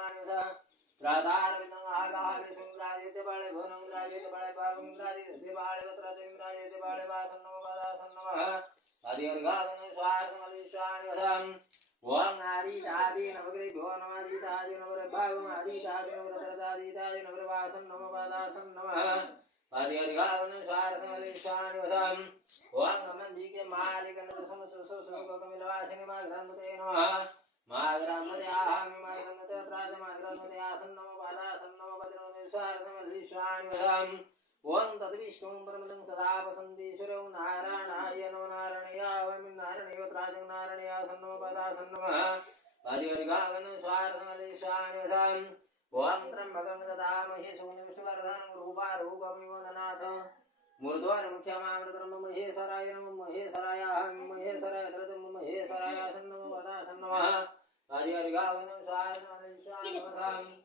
विश्वाणि प्रादारवितं आगाहे सुंद्रादिते बाले भुवनंद्रादिते बाले पावंद्रादिते बाले वत्रादिंद्रादिते बाले वासन्नम वादासन्नमः आदिर्गागन स्वार्थमल विश्वाणि ओम आदितादि नवग्रेभ्यो नमादितादि नवर भावं आदितादि नवरतदादितादि नवर वासन्नम वादासन्नमः आदिर्गागन स्वार्थमल विश्वाणि ओम नमन्दिके मालिकन समसुसुसुकमिलवासिनि माग्रन्मते नमः माग्रन्मते आहामि माग्रन्मते अत्राज माग्रन्मते आसन्नम वादासन्नम वज्रम विश्वार्थमल विश्वाणि ओम तद्विष्णुं परमं सदा वसन्तीश्वरं नारायणाय नमो नारायणाय नारायणयो त्राजं नारायणासन्नो पदासन्नमः आदिर्गागन स्वार्थमल विश्वाणि ओम त्र्यंबकं ददामहि सुगन्धिविष्णुवर्धनं रूपारूपमिव दनाथ मूर्ध्वमुख्यमामृतं महेश्वराय नमः महेश्वराय महेश्वराय धृतं महेश्वराय सन्नो पदासन्नमः आदिर्गागन स्वार्थमल विश्वाणि